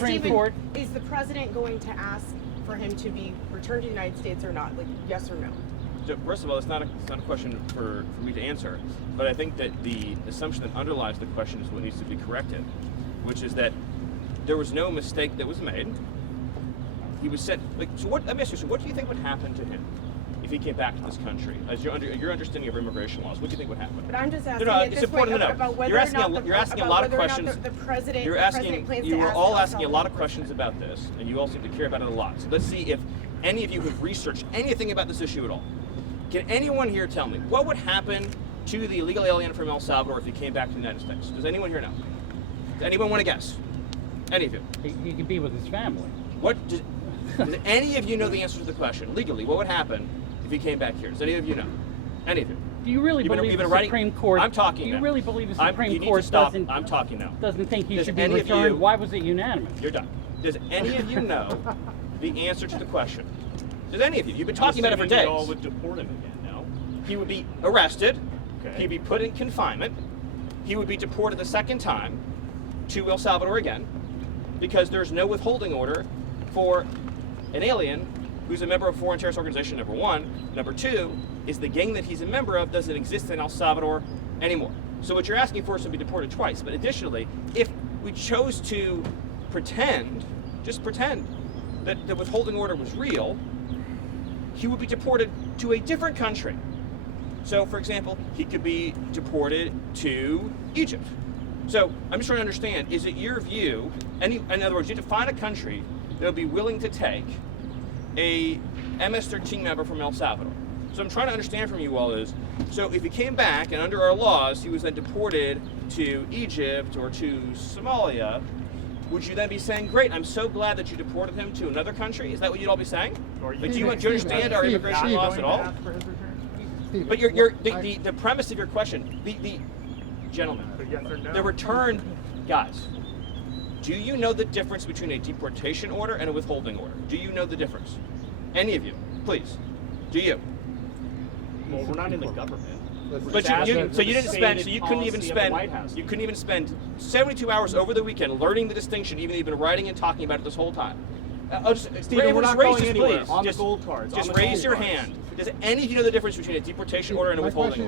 Supreme Court. Is the president going to ask for him to be returned to the United States or not? Like, yes or no? So first of all, it's not a question for me to answer, but I think that the assumption that underlies the question is what needs to be corrected, which is that there was no mistake that was made. He was sent. So what? Let me ask you. So what do you think would happen to him if he came back to this country? As your understanding of immigration laws, what do you think would happen? But I'm just asking It's important to know. about whether You're asking a lot of the questions. The president. You're the asking. president plans You to were ask all El asking a lot of Salvador questions about this, and you all seem to care about it a lot. So let's see if any of you have researched anything about this issue at all. Can anyone here tell me what would happen to the illegal alien from El Salvador if he came back to the United States? Does anyone here know? Does anyone want to guess? Any of you? He could be with his family. What does any of you know the answer to the question? Legally, what would happen if he came back here? Does any of you know? Any of you? Do you really believe the Supreme Court? I'm talking. Do you now. really believe the Supreme you need Court to stop. doesn't? I'm talking now. Doesn't think he Does should be any of returned? you- Why was it unanimous? You're done. Does any of you know the answer to the question? Does any of you? You've been talking about it for days. All would deport him again. No. He would be arrested. Okay. He'd be put in confinement. He would be deported the second time to El Salvador again, because there's no withholding order for an alien who's a member of a foreign terrorist organization, number one. Number two is the gang that he's a member of doesn't exist in El Salvador anymore. So what you're asking for is to be deported twice. But additionally, if we chose to pretend, just pretend, that the withholding order was real, he would be deported to a different country. So, for example, he could be deported to Egypt. So, I'm just trying to understand, is it your view, in other words, you have to find a country that will be willing to take a MS-13 member from El Salvador. So I'm trying to understand from you all is, so if he came back and under our laws, he was then deported to Egypt or to Somalia, would you then be saying, great, I'm so glad that you deported him to another country? Is that what you'd all be saying? Like, do you understand our immigration laws at all? But the premise of your question, the gentlemen, the return, guys, do you know the difference between a deportation order and a withholding order? Do you know the difference? Any of you, please. Do you? Well, we're not in the government. But you couldn't even spend 72 hours over the weekend learning the distinction, even though you've been writing and talking about it this whole time. Stephen, we're not going anywhere. On the Just gold cards. raise your hand. Does any of you know the difference between a deportation order and a withholding order?